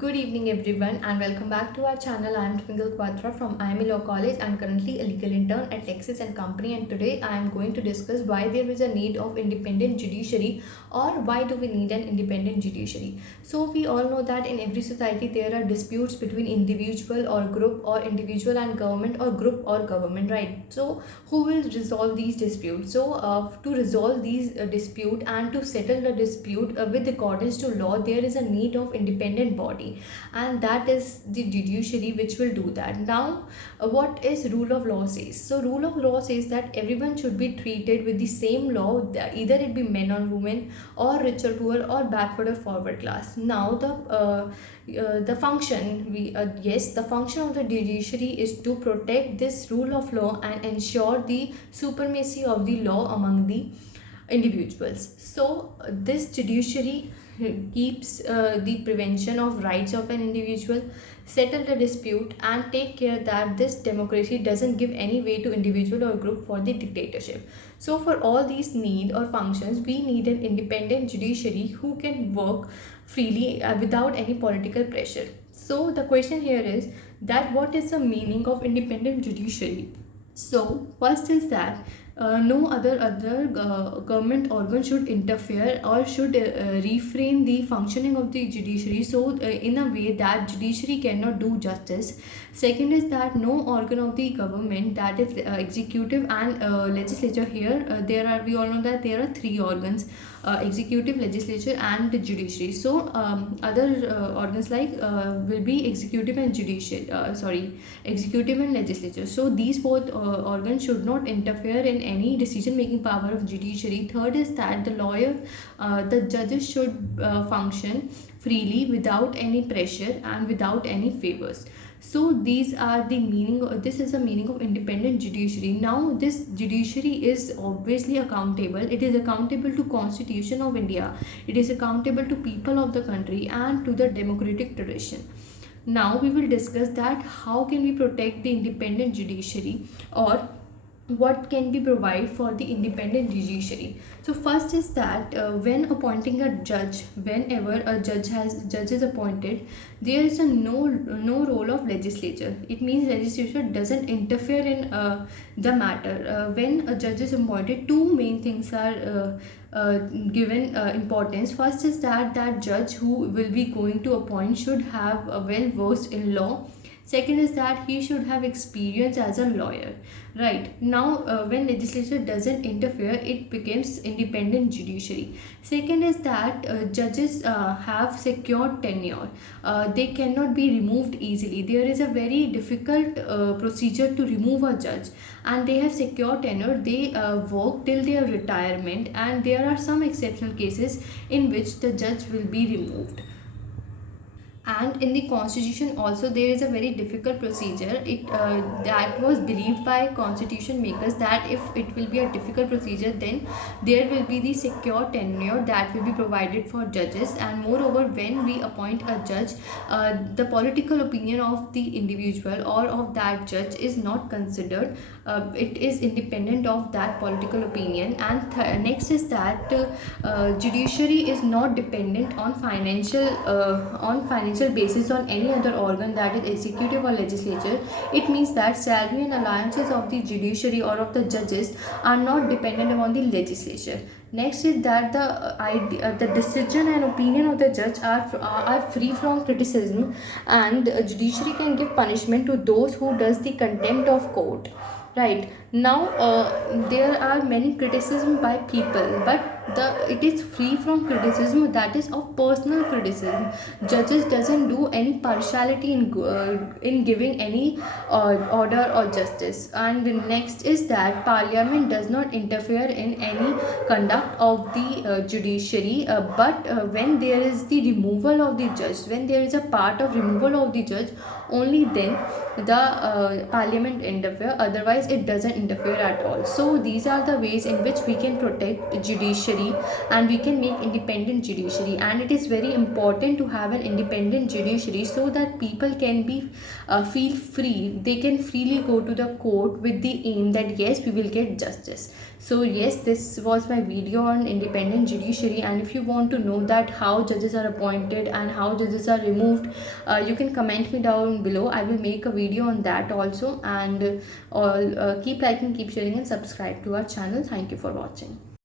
Good evening, everyone, and welcome back to our channel. I am Twinkle Quatra from IME Law College and currently a legal intern at Lexis and Company. And today I am going to discuss why there is a need of independent judiciary, or why do we need an independent judiciary. So we all know that in every society there are disputes between individual or group, or individual and government, or group or government, right? So who will resolve these disputes? To resolve these dispute and to settle the dispute with accordance to law, there is a need of independent body, and that is the judiciary which will do that. Now, what is rule of law says? So rule of law says that everyone should be treated with the same law, either it be men or women, or rich or poor, or backward or forward class. Now the function we yes, the function of the judiciary is to protect this rule of law and ensure the supremacy of the law among the individuals. So this judiciary keeps the prevention of rights of an individual, settle the dispute, and take care that this democracy doesn't give any way to individual or group for the dictatorship. So for all these need or functions, we need an independent judiciary who can work freely without any political pressure. So the question here is that what is the meaning of independent judiciary? So first is that no other government organ should interfere or should refrain the functioning of the judiciary, so in a way that judiciary cannot do justice. Second is that no organ of the government, that is executive and legislature. Here there are, we all know that there are three organs: executive, legislature, and the judiciary. So other organs like will be executive and executive and legislature. So these both organs should not interfere in any decision making power of judiciary. Third is that the judges should function freely without any pressure and without any favors. So these are the meaning, this is the meaning of independent judiciary. Now this judiciary is obviously accountable. It is accountable to Constitution of India, it is accountable to people of the country and to the democratic tradition. Now we will discuss that how can we protect the independent judiciary, or what can be provided for the independent judiciary. So first is that when appointing a judge, whenever a judge is appointed, there is a no role of legislature. It means legislature doesn't interfere in the matter. When a judge is appointed, two main things are given importance. First is that that judge who will be going to appoint should have well versed in law. Second is that he should have experience as a lawyer. Right now, when legislature doesn't interfere, it becomes independent judiciary. Second is that judges have secured tenure. They cannot be removed easily. There is a very difficult procedure to remove a judge, and they have secured tenure. They work till their retirement, and there are some exceptional cases in which the judge will be removed. And in the constitution also there is a very difficult procedure. It that was believed by constitution makers that if it will be a difficult procedure, then there will be the secure tenure that will be provided for judges. And moreover, when we appoint a judge, the political opinion of the individual or of that judge is not considered. It is independent of that political opinion. And next is that judiciary is not dependent on financial basis on any other organ, that is executive or legislature. It means that salary and allowances of the judiciary or of the judges are not dependent upon the legislature. Next is that the decision and opinion of the judge are free from criticism, and judiciary can give punishment to those who does the contempt of court. Right now, there are many criticism by people, but it is free from criticism, that is of personal criticism. Judges doesn't do any partiality in giving any order or justice. And the next is that parliament does not interfere in any conduct of the judiciary. But when there is the removal of the judge, when there is a part of removal of the judge, only then the parliament interfere. Otherwise it doesn't interfere at all. So these are the ways in which we can protect judiciary judiciary, and we can make independent judiciary. And it is very important to have an independent judiciary so that people can be feel free, they can freely go to the court with the aim that yes, we will get justice. So yes, this was my video on independent judiciary, and if you want to know that how judges are appointed and how judges are removed, you can comment me down below. I will make a video on that also. And all keep liking, keep sharing, and subscribe to our channel. Thank you for watching.